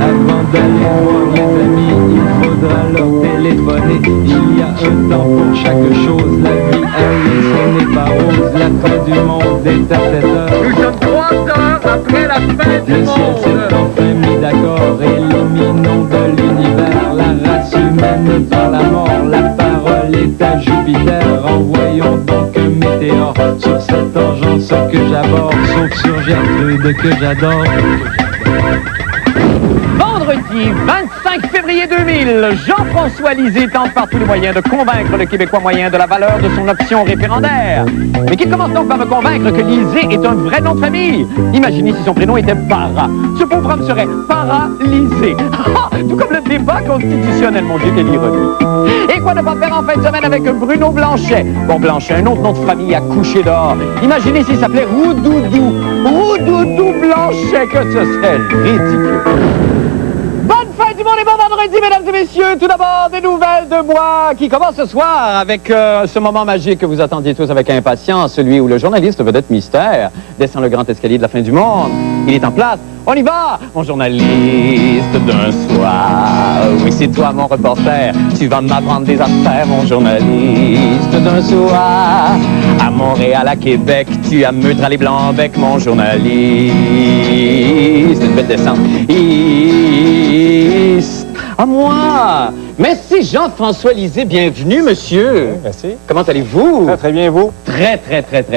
Avant d'aller voir les amis, il faudra leur téléphoner. Il y a un temps pour chaque chose, la vie elle ce n'est pas rose. La fin du monde est à 7 heures. Nous sommes 3 heures après la fin du Le ciel s'est monde. enfin mis d'accord, éliminons de l'univers la race humaine par la mort. La parole est à Jupiter, envoyons donc un météore sur cette engeance que j'aborde, sauf sur Gertrude que j'adore. Vendredi 25 février 2000, Jean-François Lisée tente par tous les moyens de convaincre le Québécois moyen de la valeur de son option référendaire. Mais qu'il commence donc par me convaincre que Lisée est un vrai nom de famille. Imaginez si son prénom était Para. Ce pauvre homme serait paralysé. Tout comme le débat constitutionnel, mon Dieu, quelle ironie. Et quoi ne pas faire en fin de semaine avec Bruno Blanchet? Bon, Blanchet, un autre nom de famille à coucher dehors. Imaginez s'il s'appelait Roudoudou. Roudoudou Blanchet, que ce serait ridicule. Bonne fête du monde et bon vendredi, mesdames et messieurs. Tout d'abord, des nouvelles de moi qui commence ce soir avec ce moment magique que vous attendiez tous avec impatience, celui où le journaliste vedette mystère descend le grand escalier de la fin du monde. Il est en place. On y va, mon journaliste d'un soir. Oui, c'est toi, mon reporter. Tu vas m'apprendre des affaires, mon journaliste d'un soir. À Montréal, à Québec, tu ameuteras les blancs-becs, mon journaliste. Une belle descente. À moi. Merci Jean-François Lisée, bienvenue monsieur. Oui, merci. Comment allez-vous? Très bien, vous? Très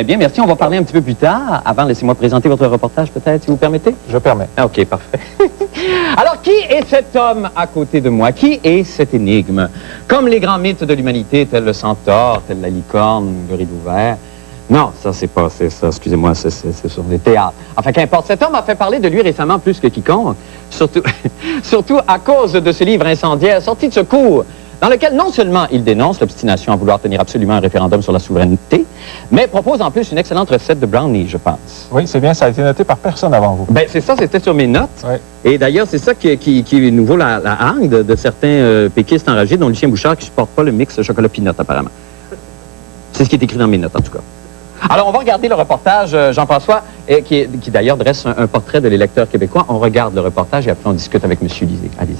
bien. Merci, on va parler un petit peu plus tard. Avant, laissez-moi présenter votre reportage peut-être, si vous permettez. Je permets. Ah, ok, parfait. Alors, qui est cet homme à côté de moi? Qui est cette énigme? Comme les grands mythes de l'humanité, tel le centaure, tel la licorne, le rideau vert. Non, ça, c'est pas, c'est ça, excusez-moi, c'est sur les théâtres. Enfin, qu'importe. Cet homme a fait parler de lui récemment plus que quiconque, surtout à cause de ce livre incendiaire, sorti de secours, dans lequel non seulement il dénonce l'obstination à vouloir tenir absolument un référendum sur la souveraineté, mais propose en plus une excellente recette de brownie, je pense. Oui, c'est bien, ça a été noté par personne avant vous. Ben, c'est ça, c'était sur mes notes. Oui. Et d'ailleurs, c'est ça qui nous vaut la hargne de certains péquistes enragés, dont Lucien Bouchard, qui ne supporte pas le mix chocolat-pinot, apparemment. C'est ce qui est écrit dans mes notes, en tout cas. Alors, on va regarder le reportage, Jean-François, qui d'ailleurs dresse un portrait de l'électeur québécois. On regarde le reportage et après on discute avec M. Lisée. Allez-y.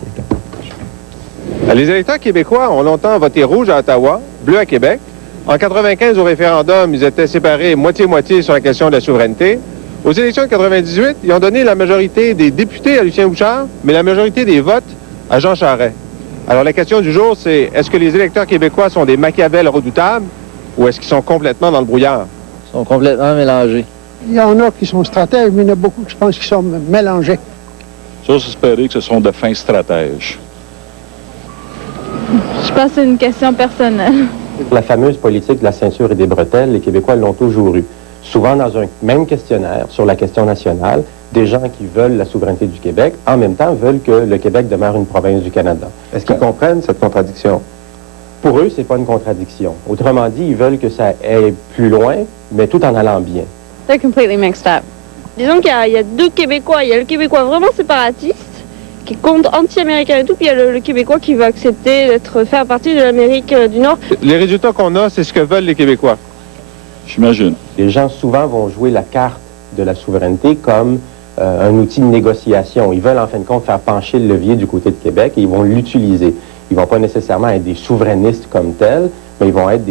Les électeurs québécois ont longtemps voté rouge à Ottawa, bleu à Québec. En 1995, au référendum, ils étaient séparés moitié-moitié sur la question de la souveraineté. Aux élections de 1998, ils ont donné la majorité des députés à Lucien Bouchard, mais la majorité des votes à Jean Charest. Alors, la question du jour, c'est est-ce que les électeurs québécois sont des Machiavels redoutables ou est-ce qu'ils sont complètement dans le brouillard? Ils sont complètement mélangés. Il y en a qui sont stratèges, mais il y en a beaucoup qui je pense qui sont mélangés. J'ose espérer que ce sont de fins stratèges. Je pense que c'est une question personnelle. La fameuse politique de la ceinture et des bretelles, les Québécois l'ont toujours eu. Souvent dans un même questionnaire sur la question nationale, des gens qui veulent la souveraineté du Québec, en même temps veulent que le Québec demeure une province du Canada. Est-ce qu'ils comprennent cette contradiction? Pour eux, c'est pas une contradiction. Autrement dit, ils veulent que ça aille plus loin, mais tout en allant bien. They're completely mixed up. Disons qu'il y a deux Québécois. Il y a le Québécois vraiment séparatiste, qui compte anti-américain et tout, puis il y a le Québécois qui va accepter faire partie de l'Amérique du Nord. Les résultats qu'on a, c'est ce que veulent les Québécois. J'imagine. Les gens souvent vont jouer la carte de la souveraineté comme un outil de négociation. Ils veulent en fin de compte faire pencher le levier du côté de Québec et ils vont l'utiliser. Ils ne vont pas nécessairement être des souverainistes comme tels, mais ils vont être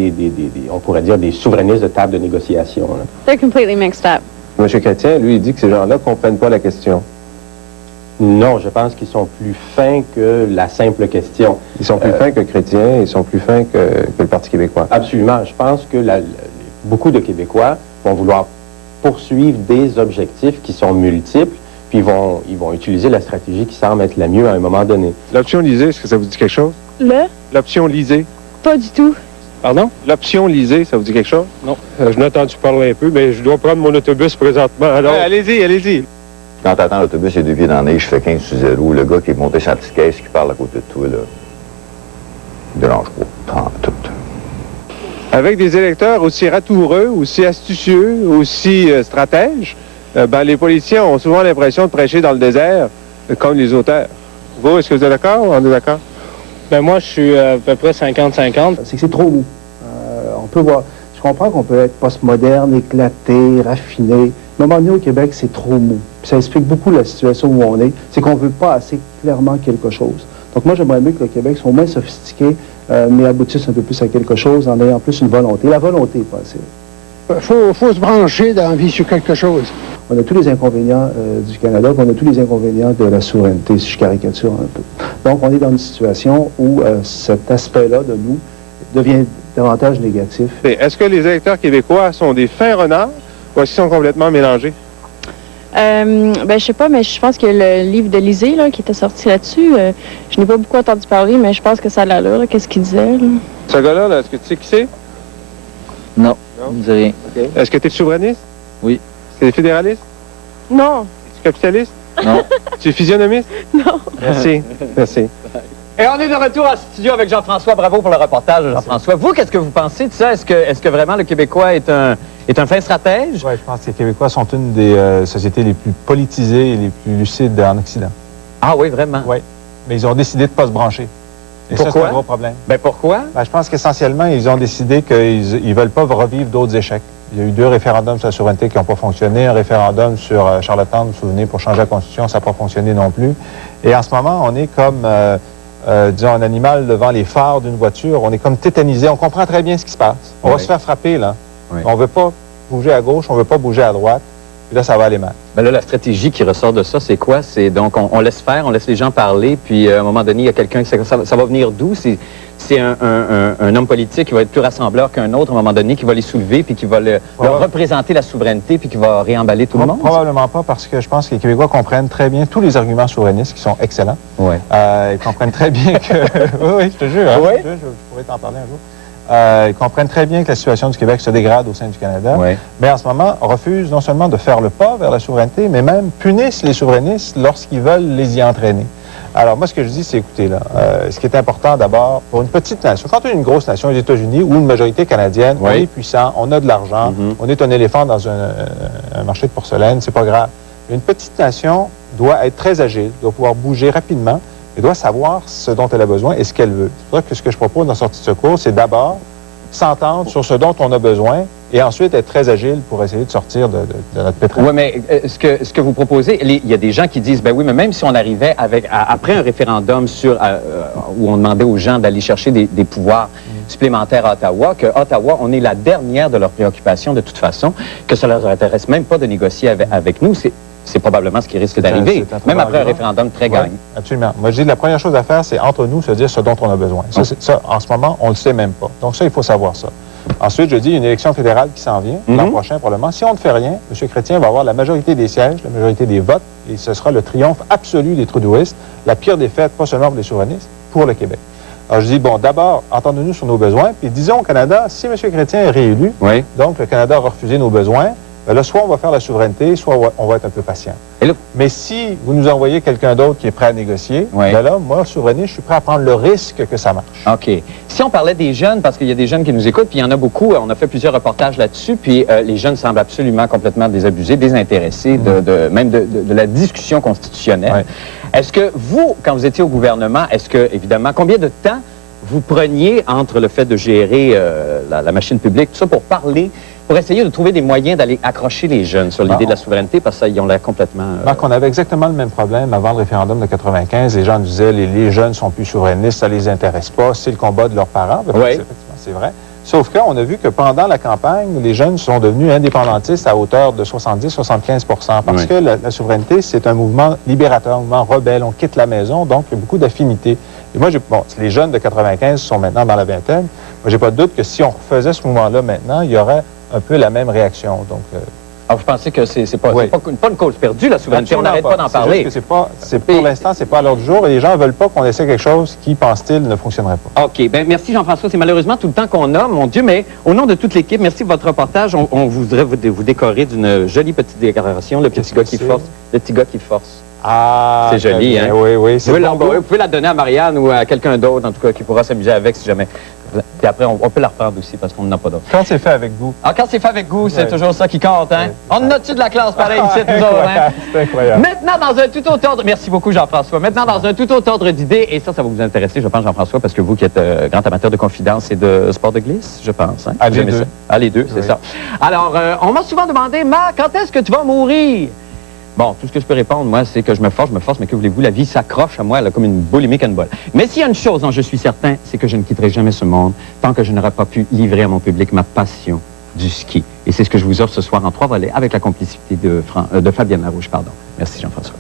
on pourrait dire, des souverainistes de table de négociation. Là. They're completely mixed up. M. Chrétien, lui, il dit que ces gens-là ne comprennent pas la question. Non, je pense qu'ils sont plus fins que la simple question. Ils sont plus fins que Chrétien, ils sont plus fins que le Parti québécois. Absolument. Je pense que beaucoup de Québécois vont vouloir poursuivre des objectifs qui sont multiples, puis ils vont utiliser la stratégie qui semble être la mieux à un moment donné. L'option Lisée, est-ce que ça vous dit quelque chose? L'option Lisée. Pas du tout. Pardon? L'option Lisée, ça vous dit quelque chose? Non. Je n'ai entendu parler un peu, mais je dois prendre mon autobus présentement, alors... Ouais, allez-y. Quand t'attends l'autobus, il y a deux pieds dans la neige, je fais 15 sur 0. Le gars qui est monté sa petite caisse, qui parle à côté de toi, là, il dérange pas. Tout. Avec des électeurs aussi ratoureux, aussi astucieux, aussi stratèges, les politiciens ont souvent l'impression de prêcher dans le désert, comme les auteurs. Vous, est-ce que vous êtes d'accord ou on est d'accord? Ben moi, je suis à peu près 50-50. C'est que c'est trop mou. On peut voir. Je comprends qu'on peut être postmoderne, éclaté, raffiné, À un moment donné, au Québec, c'est trop mou. Puis ça explique beaucoup la situation où on est. C'est qu'on ne veut pas assez clairement quelque chose. Donc moi, j'aimerais mieux que le Québec soit moins sophistiqué, mais aboutisse un peu plus à quelque chose en ayant plus une volonté. La volonté est pas assez. Faut se brancher dans la vie sur quelque chose. On a tous les inconvénients du Canada, puis on a tous les inconvénients de la souveraineté, si je caricature un peu. Donc, on est dans une situation où cet aspect-là de nous devient davantage négatif. Est-ce que les électeurs québécois sont des fins renards ou est-ce qu'ils sont complètement mélangés? Je sais pas, mais je pense que le livre de Lisée, là, qui était sorti là-dessus, je n'ai pas beaucoup entendu parler, mais je pense que ça a l'allure, qu'est-ce qu'il disait, là. Ce gars-là, est-ce que tu sais qui c'est? Non, je ne dis rien. Okay. Est-ce que tu es souverainiste? Oui. Est-ce que tu es fédéraliste? Non. Es-tu capitaliste? Non. Tu es physionomiste? Non. Merci. Merci. Et on est de retour en studio avec Jean-François. Bravo pour le reportage, Jean-François. Vous, qu'est-ce que vous pensez de ça? Est-ce que vraiment le Québécois est un fin stratège? Oui, je pense que les Québécois sont une des sociétés les plus politisées et les plus lucides en Occident. Ah oui, vraiment? Oui. Mais ils ont décidé de ne pas se brancher. Et pourquoi? ça, c'est un gros problème. Ben pourquoi? Je pense qu'essentiellement, ils ont décidé qu'ils ne veulent pas revivre d'autres échecs. Il y a eu 2 référendums sur la souveraineté qui n'ont pas fonctionné. Un référendum sur Charlottetown, vous vous souvenez, pour changer la Constitution, ça n'a pas fonctionné non plus. Et en ce moment, on est comme, disons, un animal devant les phares d'une voiture. On est comme tétanisé. On comprend très bien ce qui se passe. On va se faire frapper, là. Oui. On ne veut pas bouger à gauche, on ne veut pas bouger à droite. Puis là, ça va aller mal. Ben là, la stratégie qui ressort de ça, c'est quoi? C'est donc, on laisse faire, on laisse les gens parler, puis à un moment donné, il y a quelqu'un qui... Ça va venir d'où? C'est un homme politique qui va être plus rassembleur qu'un autre, à un moment donné, qui va les soulever, puis qui va leur représenter la souveraineté, puis qui va réemballer tout le monde? Probablement pas, parce que je pense que les Québécois comprennent très bien tous les arguments souverainistes, qui sont excellents. Ouais. Ils comprennent très bien que... oui, je te jure, hein, oui? je pourrais t'en parler un jour. Ils comprennent très bien que la situation du Québec se dégrade au sein du Canada, mais en ce moment, refusent non seulement de faire le pas vers la souveraineté, mais même punissent les souverainistes lorsqu'ils veulent les y entraîner. Alors moi, ce que je dis, c'est écoutez, là, ce qui est important d'abord, pour une petite nation, quand on est une grosse nation, les États-Unis, ou une majorité canadienne, on est puissant, on a de l'argent, on est un éléphant dans un marché de porcelaine, c'est pas grave. Une petite nation doit être très agile, doit pouvoir bouger rapidement, elle doit savoir ce dont elle a besoin et ce qu'elle veut. C'est pour ça que ce que je propose dans Sortie de secours, c'est d'abord s'entendre sur ce dont on a besoin et ensuite être très agile pour essayer de sortir de notre pétrin. Oui, mais ce que vous proposez, il y a des gens qui disent, ben oui, mais même si on arrivait après un référendum où on demandait aux gens d'aller chercher des pouvoirs supplémentaires à Ottawa, que Ottawa, on est la dernière de leurs préoccupations de toute façon, que ça ne leur intéresse même pas de négocier avec nous, c'est probablement ce qui risque d'arriver, même après un référendum très gagnant. Absolument. Moi, je dis la première chose à faire, c'est entre nous se dire ce dont on a besoin. Ça, en ce moment, on ne le sait même pas. Donc ça, il faut savoir ça. Ensuite, je dis, il y a une élection fédérale qui s'en vient l'an prochain, probablement. Si on ne fait rien, M. Chrétien va avoir la majorité des sièges, la majorité des votes, et ce sera le triomphe absolu des Trudeauistes, la pire défaite, pas seulement pour les souverainistes, pour le Québec. Alors, je dis, bon, d'abord, entendons-nous sur nos besoins, puis disons au Canada, si M. Chrétien est réélu, donc le Canada a refusé nos besoins, là, soit on va faire la souveraineté, soit on va être un peu patient. Mais si vous nous envoyez quelqu'un d'autre qui est prêt à négocier, là, moi, souverainiste, je suis prêt à prendre le risque que ça marche. OK. Si on parlait des jeunes, parce qu'il y a des jeunes qui nous écoutent, puis il y en a beaucoup, on a fait plusieurs reportages là-dessus, puis les jeunes semblent absolument complètement désabusés, désintéressés même de la discussion constitutionnelle. Est-ce que vous, quand vous étiez au gouvernement, est-ce que, évidemment, combien de temps vous preniez entre le fait de gérer la machine publique, tout ça, pour parler, pour essayer de trouver des moyens d'aller accrocher les jeunes sur l'idée de la souveraineté, parce qu'ils ont l'air complètement... Marc, on avait exactement le même problème avant le référendum de 95. Les gens nous disaient, les jeunes sont plus souverainistes, ça les intéresse pas, c'est le combat de leurs parents. Effectivement, c'est vrai. Sauf qu'on a vu que pendant la campagne, les jeunes sont devenus indépendantistes à hauteur de 70-75 % parce que la souveraineté, c'est un mouvement libérateur, un mouvement rebelle. On quitte la maison, donc il y a beaucoup d'affinités. Et moi, les jeunes de 95 sont maintenant dans la vingtaine. Moi, j'ai pas de doute que si on refaisait ce mouvement-là maintenant, il y aurait un peu la même réaction. Donc, vous pensez que c'est pas une cause perdue, la souveraineté? On n'arrête pas d'en parler. Juste que pour l'instant, c'est pas à l'ordre du jour et les gens ne veulent pas qu'on essaie quelque chose qui, pensent-ils, ne fonctionnerait pas. OK. Bien, merci Jean-François. C'est malheureusement tout le temps qu'on a, mon Dieu, mais au nom de toute l'équipe, merci de votre reportage. On voudrait vous décorer d'une jolie petite déclaration, le petit gars qui force. Le petit gars qui force. Ah, C'est joli, très hein? bien. Oui, oui. Vous pouvez la donner à Marianne ou à quelqu'un d'autre, en tout cas, qui pourra s'amuser avec si jamais. Puis après, on peut la reprendre aussi parce qu'on n'en a pas d'autre. Quand c'est fait avec goût. Ah, quand c'est fait avec goût, c'est toujours ça qui compte, hein? On en a-tu de la classe pareil ici, nous autres, hein? C'est incroyable. Maintenant, dans un tout autre ordre... Merci beaucoup, Jean-François. Maintenant, dans un tout autre ordre d'idées, et ça va vous intéresser, je pense, Jean-François, parce que vous qui êtes grand amateur de confidence et de sport de glisse, je pense, hein? Ah, les deux. Ah, les deux, c'est ça. Alors, on m'a souvent demandé, Marc, quand est-ce que tu vas mourir? Bon, tout ce que je peux répondre, moi, c'est que je me force, mais que voulez-vous, la vie s'accroche à moi là, comme une boulimique à une bolle. Mais s'il y a une chose dont je suis certain, c'est que je ne quitterai jamais ce monde tant que je n'aurai pas pu livrer à mon public ma passion du ski. Et c'est ce que je vous offre ce soir en 3 volets avec la complicité de Fabienne Larouche, pardon. Merci, Jean-François.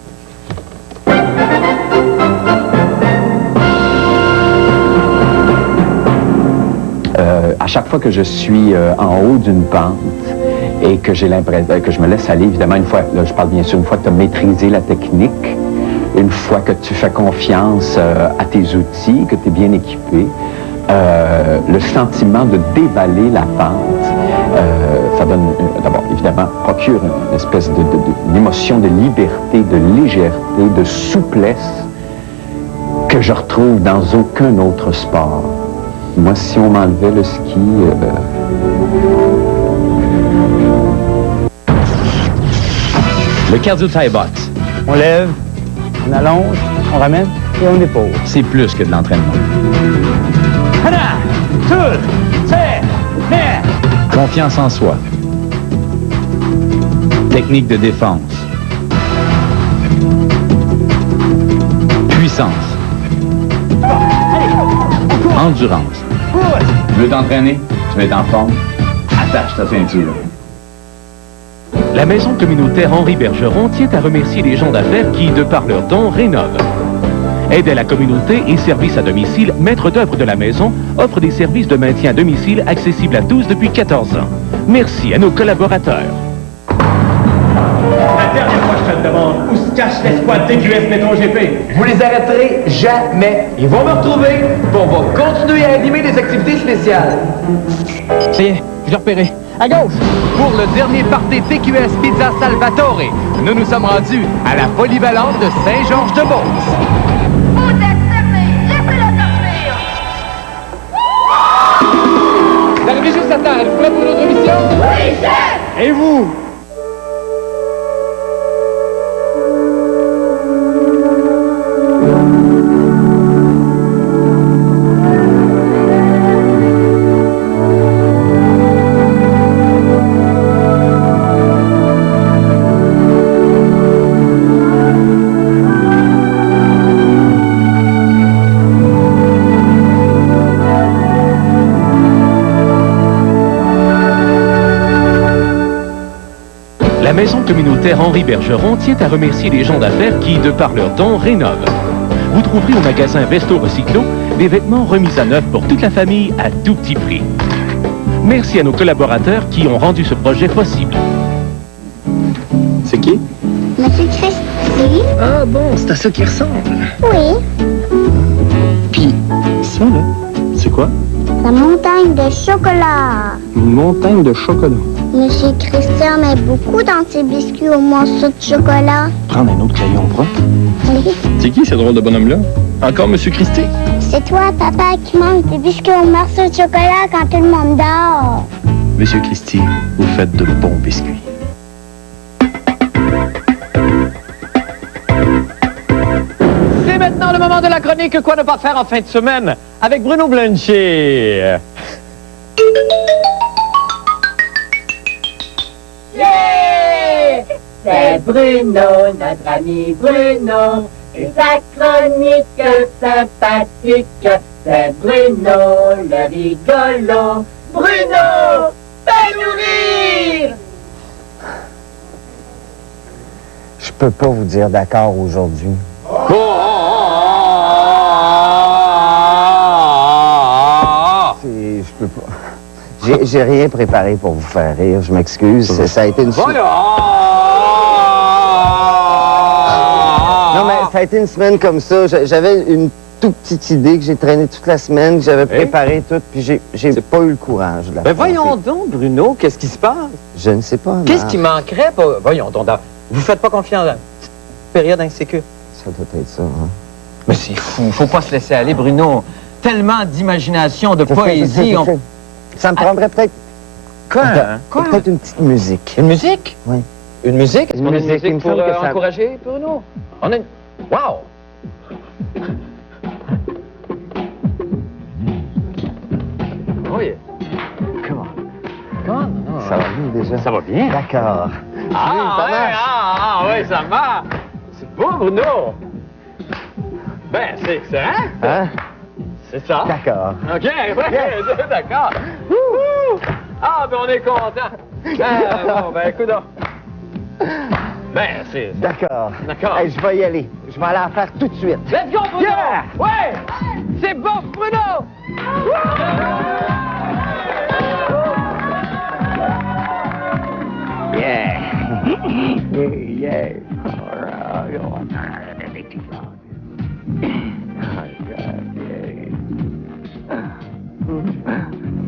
À chaque fois que je suis en haut d'une pente, et que j'ai l'impression que je me laisse aller, évidemment, une fois, là, je parle bien sûr, une fois que tu as maîtrisé la technique, une fois que tu fais confiance à tes outils, que tu es bien équipé, le sentiment de dévaler la pente, ça donne, d'abord, évidemment, procure une espèce d'émotion de liberté, de légèreté, de souplesse que je retrouve dans aucun autre sport. Moi, si on m'enlevait le ski... Le cardio Thai box. On lève, on allonge, on ramène et on épaule. C'est plus que de l'entraînement. Confiance en soi. Technique de défense. Puissance. Endurance. Tu veux t'entraîner? Tu vas être en forme? Attache ta ceinture. La maison communautaire Henri Bergeron tient à remercier les gens d'affaires qui, de par leurs dons, rénovent. Aide à la communauté et services à domicile, maître d'œuvre de la maison, offre des services de maintien à domicile accessibles à tous depuis 14 ans. Merci à nos collaborateurs. La dernière fois, je te le demande, où se cache l'escouade TQS Métro GP? Vous les arrêterez jamais. Ils vont me retrouver, puis on va continuer à animer des activités spéciales. Ça y est, je l'ai repéré. À gauche! Pour le dernier party TQS Pizza Salvatore, nous nous sommes rendus à la polyvalente de Saint-Georges-de-Beauce. Vous êtes fermés! Laissez-le sortir! Vous arrivez juste à temps. Êtes-vous prêts pour notre mission? Oui, chef! Et vous? La maison communautaire Henri Bergeron tient à remercier les gens d'affaires qui, de par leurs dons, rénovent. Vous trouverez au magasin Vesto Recyclo des vêtements remis à neuf pour toute la famille à tout petit prix. Merci à nos collaborateurs qui ont rendu ce projet possible. C'est qui? Monsieur Christy? Ah bon, c'est à ça qu'il ressemble. Oui. Puis, ça, là, c'est quoi? La montagne de chocolat. Une montagne de chocolat. Monsieur Christian met beaucoup dans ses biscuits au morceau de chocolat. Prendre un autre crayon propre. Oui. C'est qui ce drôle de bonhomme-là? Encore Monsieur Christie? C'est toi, papa, qui mange des biscuits au morceau de chocolat quand tout le monde dort. Monsieur Christie, vous faites de bons biscuits. C'est maintenant le moment de la chronique Quoi ne pas faire en fin de semaine avec Bruno Blanchet. Yeah! C'est Bruno, notre ami Bruno, et sa chronique sympathique. C'est Bruno, le rigolo. Bruno, fais-nous rire! Je peux pas vous dire d'accord aujourd'hui. Je peux pas. J'ai rien préparé pour vous faire rire, je m'excuse. Ça a été une... Non, mais ça a été une semaine comme ça. J'avais une toute petite idée que j'ai traînée toute la semaine, que j'avais préparé tout, puis j'ai pas eu le courage de la Ben voyons donc, Bruno, qu'est-ce qui se passe? Je ne sais pas. Qu'est-ce qui manquerait? Voyons donc, vous faites pas confiance. période insécure. Ça doit être ça, hein? Mais c'est fou, faut pas se laisser aller, Bruno. Tellement d'imagination, de poésie. Ça me prendrait peut-être... Quoi? Peut-être une petite musique. Une musique? Oui. Une musique? Est-ce qu'on a une musique il me pour semble que ça- encourager, Bruno? On a une... Wow! Oh yeah. Come on. Come on. Ça va bien déjà? Ça va bien? D'accord. Ouais, ça marche. C'est beau, Bruno. Ben, c'est excellent. Hein? C'est ça. D'accord. OK, ouais, d'accord. Wouhou! Ah, ben on est content. Bon, ben écoute donc. Ben, c'est... D'accord. D'accord. Hey, je vais y aller. Je vais aller en faire tout de suite. Let's go, Bruno! Yeah! Ouais! C'est bon, Bruno! Yeah. Yeah.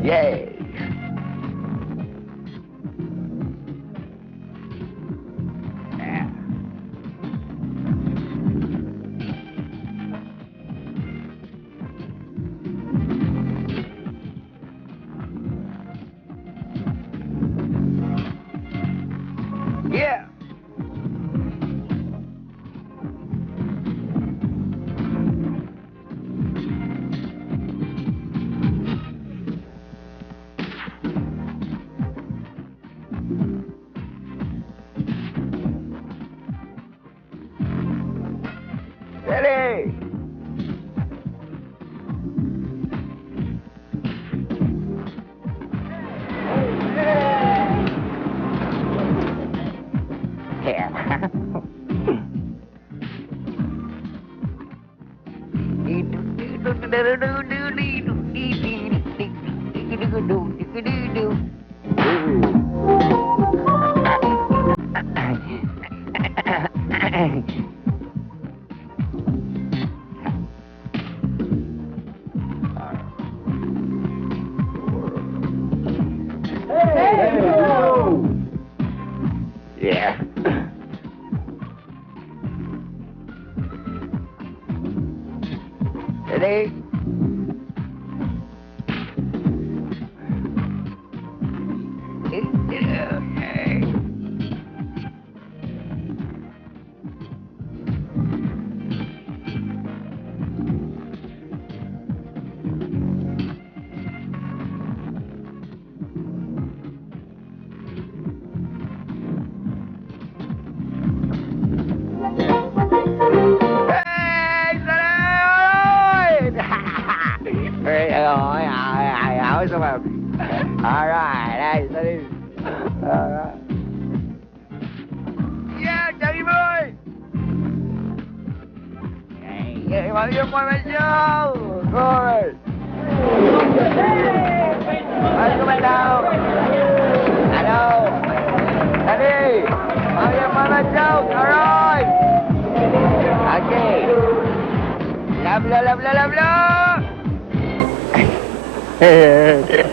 Yeah. Yeah. Allez. Yeah. Ready? All right, hey, salut. All right. Yeah, Johnny boy. Hey, va bien pour le show. Good. Allez, maintenant. Allô. Salut. Va bien pour le show. All right. OK. Lave là. C'était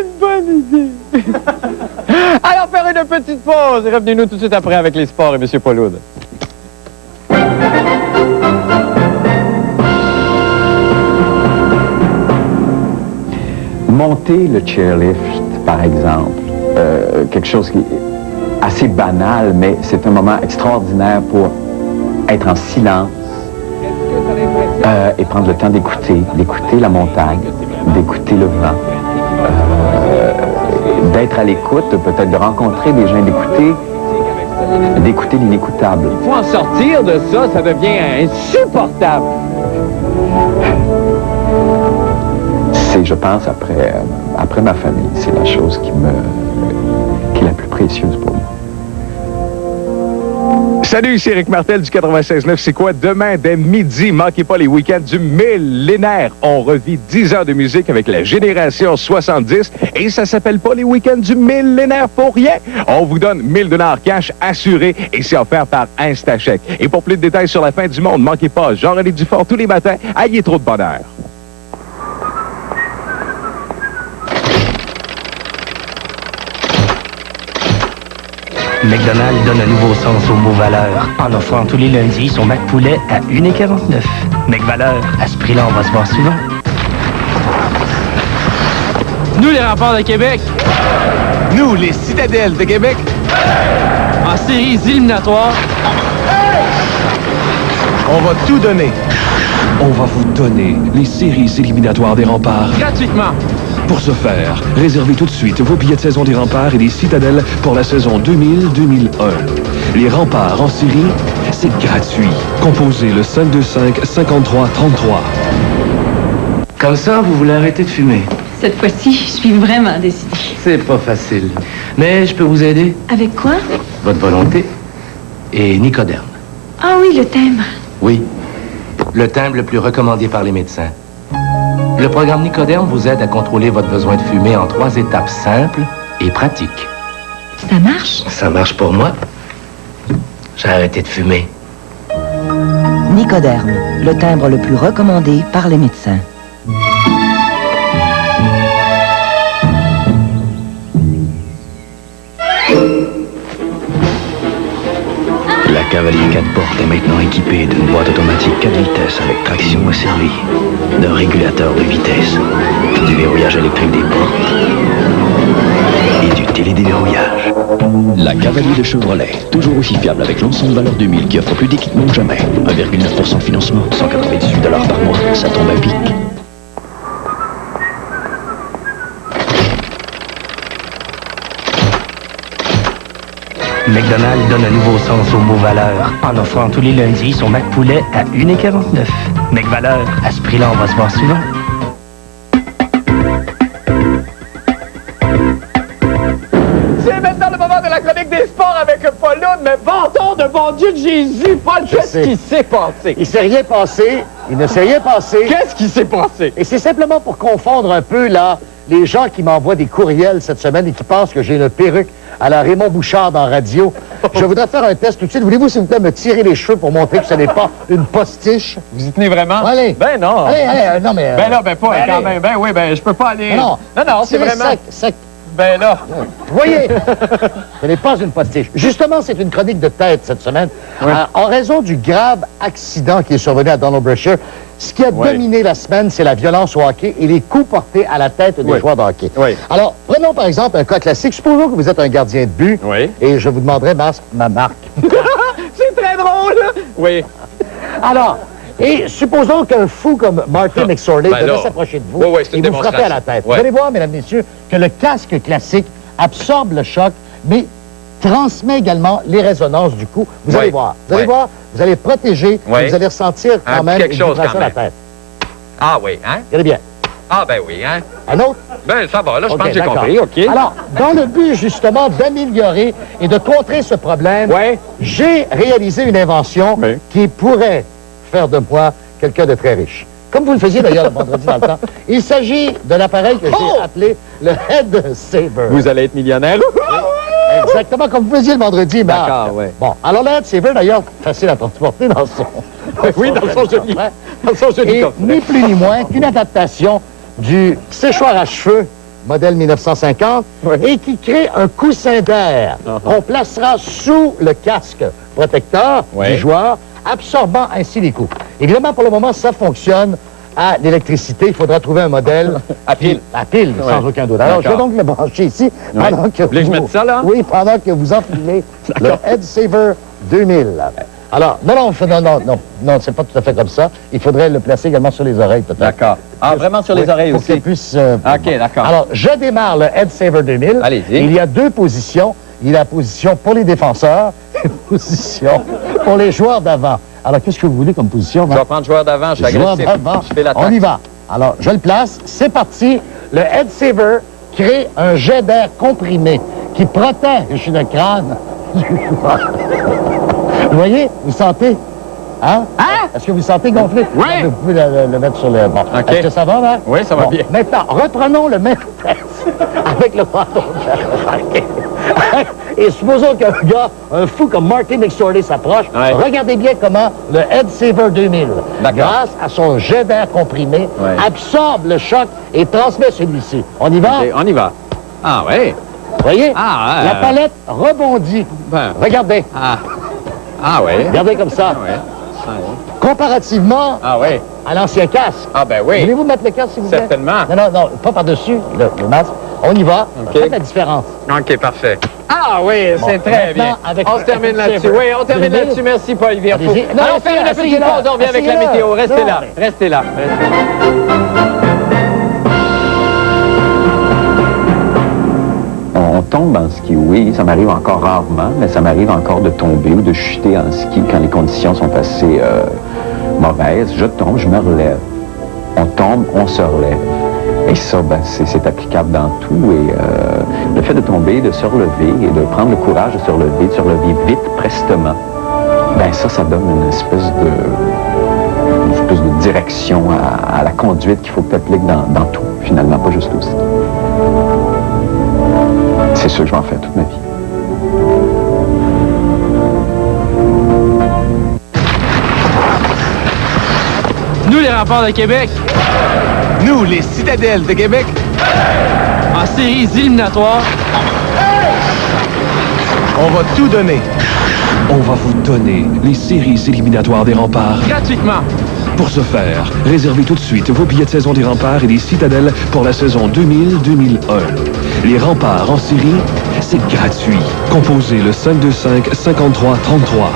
une bonne idée. Allons faire une petite pause et revenez-nous tout de suite après avec les sports et M. Pauloud. Monter le chairlift, par exemple, quelque chose qui est assez banal, mais c'est un moment extraordinaire pour être en silence et prendre le temps d'écouter la montagne, d'écouter le vent, d'être à l'écoute, peut-être de rencontrer des gens, d'écouter l'inécoutable. Il faut en sortir de ça, ça devient insupportable. C'est, je pense, après ma famille, c'est la chose qui est la plus précieuse pour moi. Salut, ici Éric Martel du 96.9. C'est quoi? Demain, dès midi, manquez pas les week-ends du millénaire. On revit 10 ans de musique avec la génération 70 et ça s'appelle pas les week-ends du millénaire pour rien. On vous donne 1000 $ cash assuré et c'est offert par Instachèque. Et pour plus de détails sur la fin du monde, manquez pas Jean-René Dufort tous les matins. Ayez trop de bonheur. McDonald's donne un nouveau sens au mot valeur en offrant tous les lundis son Mac Poulet à 1,49 $. McValeur, à ce prix-là, on va se voir souvent. Nous, les remparts de Québec. Nous, les citadelles de Québec. En séries éliminatoires. On va tout donner. On va vous donner les séries éliminatoires des remparts. Gratuitement. Pour ce faire, réservez tout de suite vos billets de saison des remparts et des citadelles pour la saison 2000-2001. Les remparts en série, c'est gratuit. Composez le 525-5333. Comme ça, vous voulez arrêter de fumer? Cette fois-ci, je suis vraiment décidée. C'est pas facile. Mais je peux vous aider? Avec quoi? Votre volonté et Nicoderme. Ah oui, le timbre. Oui. Le timbre le plus recommandé par les médecins. Le programme Nicoderme vous aide à contrôler votre besoin de fumer en 3 étapes simples et pratiques. Ça marche? Ça marche pour moi. J'ai arrêté de fumer. Nicoderme, le timbre le plus recommandé par les médecins. La Cavalier 4 portes est maintenant équipée d'une boîte automatique 4 vitesses avec traction asservie, d'un régulateur de vitesse, du verrouillage électrique des portes et du télédéverrouillage. La Cavalier de Chevrolet, toujours aussi fiable avec l'ensemble valeur 2000 qui offre plus d'équipement que jamais. 1,9% de financement, 198 $ par mois, ça tombe à pic. McDonald's donne un nouveau sens au mot valeur en offrant tous les lundis son Mac Poulet à 1,49 $. McValeur, à ce prix-là, on va se voir souvent. C'est maintenant le moment de la chronique des sports avec Paul Loud, mais bâton de bon Dieu de Jésus, Paul, qu'est-ce qui s'est passé? Il s'est rien passé, il ne s'est rien passé. Qu'est-ce qui s'est passé? Et c'est simplement pour confondre un peu, là, les gens qui m'envoient des courriels cette semaine et qui pensent que j'ai une perruque à la Raymond Bouchard dans Radio. Je voudrais faire un test tout de suite. Voulez-vous, s'il vous plaît, me tirer les cheveux pour montrer que ce n'est pas une postiche? Vous y tenez vraiment? Allez. Ben non. Allez, non, mais... Ben là, ben pas, allez. quand même. Ben oui, ben je peux pas aller... Non, non, c'est vraiment... Sec. Ben là... Vous voyez, ce n'est pas une postiche. Justement, c'est une chronique de tête cette semaine. Ouais. En raison du grave accident qui est survenu à Donald Brashear, ce qui a dominé la semaine, c'est la violence au hockey et les coups portés à la tête des joueurs de hockey. Oui. Alors, prenons par exemple un cas classique. Supposons que vous êtes un gardien de but et je vous demanderai ma marque. C'est très drôle! Oui. Alors, et supposons qu'un fou comme Martin McSorley devait s'approcher de vous c'est une et vous frapper à la tête. Vous allez voir, mesdames, messieurs, que le casque classique absorbe le choc, mais transmet également les résonances du coup. Vous allez voir. Vous allez voir, vous allez protéger, vous allez ressentir quand même quelque chose vibration quand à la tête. Ah oui, hein? Regardez bien. Ah ben oui, hein? Un autre? Ben ça va, là, je pense que j'ai d'accord. compris, OK. Alors, dans le but, justement, d'améliorer et de contrer ce problème, j'ai réalisé une invention qui pourrait faire de moi quelqu'un de très riche. Comme vous le faisiez d'ailleurs le vendredi dans le temps. Il s'agit de l'appareil que j'ai appelé le Head Saver. Vous allez être millionnaire? Exactement comme vous faisiez le vendredi, Marc. D'accord, oui. Bon, alors le Head Saver, d'ailleurs, facile à transporter dans son... dans son joli coffret. Ni plus ni moins qu'une adaptation du séchoir à cheveux modèle 1950 et qui crée un coussin d'air qu'on placera sous le casque protecteur du joueur, absorbant ainsi les coups. Évidemment, pour le moment, ça fonctionne à l'électricité. Il faudra trouver un modèle à pile. À pile, sans aucun doute. Alors, je vais donc le brancher ici pendant que vous... voulez que je mette ça, là? Oui, pendant que vous enfilez le Head Saver 2000. Alors, non, c'est pas tout à fait comme ça. Il faudrait le placer également sur les oreilles, peut-être. D'accord. Ah, vraiment sur les oreilles pour aussi? Pour qu'il puisse... OK, d'accord. Alors, je démarre le Head Saver 2000. Allez-y. Il y a deux positions. Il y a la position pour les défenseurs et la position pour les joueurs d'avant. Alors, qu'est-ce que vous voulez comme position? Je vais prendre joueur d'avant, je suis agressif. Je fais l'attaque. On y va. Alors, je le place. C'est parti. Le Head Saver crée un jet d'air comprimé qui protège le crâne du joueur. Vous voyez? Vous sentez? Hein? Est-ce que vous sentez gonflé? Oui. Vous pouvez le mettre sur le... Bon. OK. Est-ce que ça va, là? Oui, ça va bien. Maintenant, reprenons le même test avec le bâton de Et supposons qu'un gars, un fou comme Martin McSorley s'approche. Regardez bien comment le Head Saver 2000, grâce à son jet d'air comprimé, absorbe le choc et transmet celui-ci. On y va? OK, on y va. Ah, oui. Voyez? Ah, la palette rebondit. Ben. Regardez. Ah oui. Regardez comme ça. Ah oui. Comparativement oui. à l'ancien casque. Ah ben oui. Voulez-vous mettre le casque, s'il vous plaît? Certainement. Non, pas par-dessus le masque. On y va. OK. Faites la différence. OK, parfait. Ah oui, c'est très bien. On se termine là-dessus. Oui, on termine là-dessus. Merci, Paul Vierfou. Alors, on fait une petite pause, on revient avec la météo. Restez là. Restez là. On tombe en ski, oui, ça m'arrive encore rarement, mais ça m'arrive encore de tomber ou de chuter en ski quand les conditions sont assez mauvaises. Je tombe, je me relève. On tombe, on se relève. Et ça, ben, c'est applicable dans tout. Et le fait de tomber, de se relever et de prendre le courage de se relever vite, prestement, ben ça donne une espèce de direction à la conduite qu'il faut que tu appliques dans tout, finalement, pas juste au ski. C'est sûr que je vais en faire toute ma vie. Nous, les Remparts de Québec. Nous, les Citadelles de Québec. En séries éliminatoires. On va tout donner. On va vous donner les séries éliminatoires des Remparts. Gratuitement. Pour ce faire, réservez tout de suite vos billets de saison des Remparts et des Citadelles pour la saison 2000-2001. Les Remparts en série, c'est gratuit. Composez le 525-5333.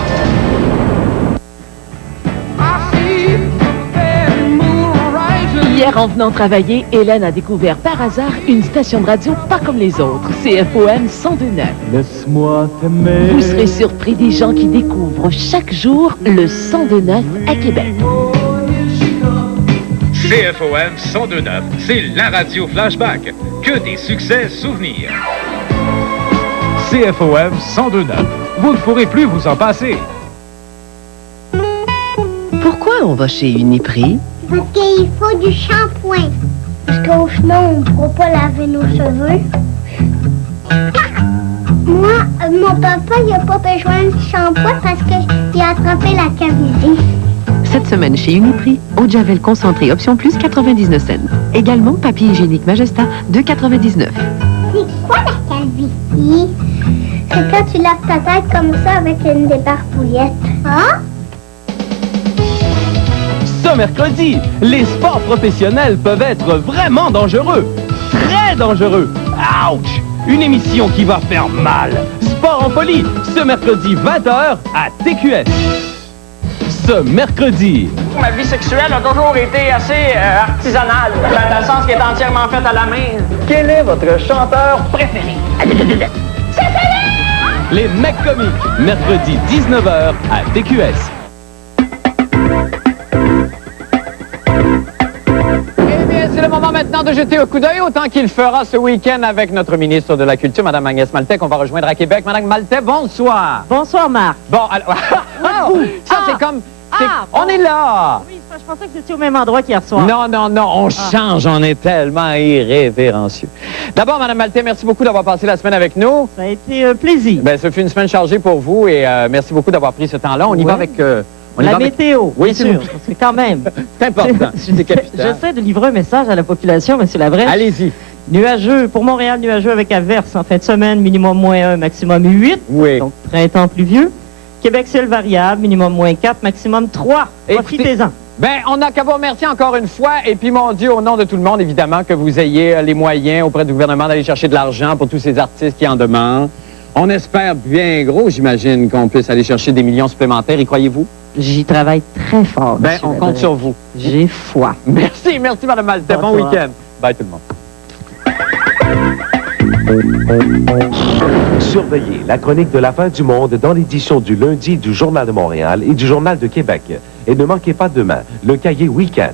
Hier, en venant travailler, Hélène a découvert par hasard une station de radio pas comme les autres, CFOM 102.9. Laisse-moi t'aimer. Vous serez surpris des gens qui découvrent chaque jour le 102.9 à Québec. CFOM 102.9, c'est la radio flashback. Que des succès souvenirs. CFOM 102.9. Vous ne pourrez plus vous en passer. Pourquoi on va chez Uniprix? Parce qu'il faut du shampoing. Parce qu'autrement, on ne pourra pas laver nos cheveux. Moi, mon papa, il n'a pas besoin de shampoing parce qu'il a attrapé la calvitie. Cette semaine chez Uniprix, eau de Javel concentré option plus 99 cents. Également papier hygiénique Magesta 2,99. C'est quoi la calvitie? C'est quand tu laves ta tête comme ça avec une débarbouillette. Hein? Ce mercredi, les sports professionnels peuvent être vraiment dangereux. Très dangereux. Ouch! Une émission qui va faire mal. Sport en folie, ce mercredi 20h à TQS. Ce mercredi. Ma vie sexuelle a toujours été assez artisanale, dans le sens qu'elle est entièrement faite à la main. Quel est votre chanteur préféré? Les mecs comiques, mercredi 19h à TQS. C'est le moment maintenant de jeter un coup d'œil autant qu'il fera ce week-end avec notre ministre de la Culture, Mme Agnès Maltais, qu'on va rejoindre à Québec. Mme Maltais, bonsoir. Bonsoir, Marc. Bon, alors, ça c'est comme... On est là! Oui, je pensais que vous étiez au même endroit qu'hier soir. Non, on change, on est tellement irrévérencieux. D'abord, Mme Maltais, merci beaucoup d'avoir passé la semaine avec nous. Ça a été un plaisir. Ben, ce fut une semaine chargée pour vous et merci beaucoup d'avoir pris ce temps-là. On y va avec... la météo, oui, bien sûr, parce que quand même... C'est important, c'est capital. J'essaie de livrer un message à la population, M. Lavrèche. Allez-y. Nuageux, pour Montréal, nuageux avec averse en fin de semaine, minimum -1, maximum 8. Oui. Donc, printemps pluvieux. Québec, ciel variable, minimum -4, maximum 3. Profitez-en. Ben, on n'a qu'à vous remercier encore une fois. Et puis, mon Dieu, au nom de tout le monde, évidemment, que vous ayez les moyens auprès du gouvernement d'aller chercher de l'argent pour tous ces artistes qui en demandent. On espère bien gros, j'imagine, qu'on puisse aller chercher des millions supplémentaires. Y croyez-vous? J'y travaille très fort. Ben, on compte sur vous. J'ai foi. Merci, Mme Maltais. Bon week-end. Bye, tout le monde. Surveillez la chronique de la fin du monde dans l'édition du lundi du Journal de Montréal et du Journal de Québec. Et ne manquez pas demain le cahier Week-end.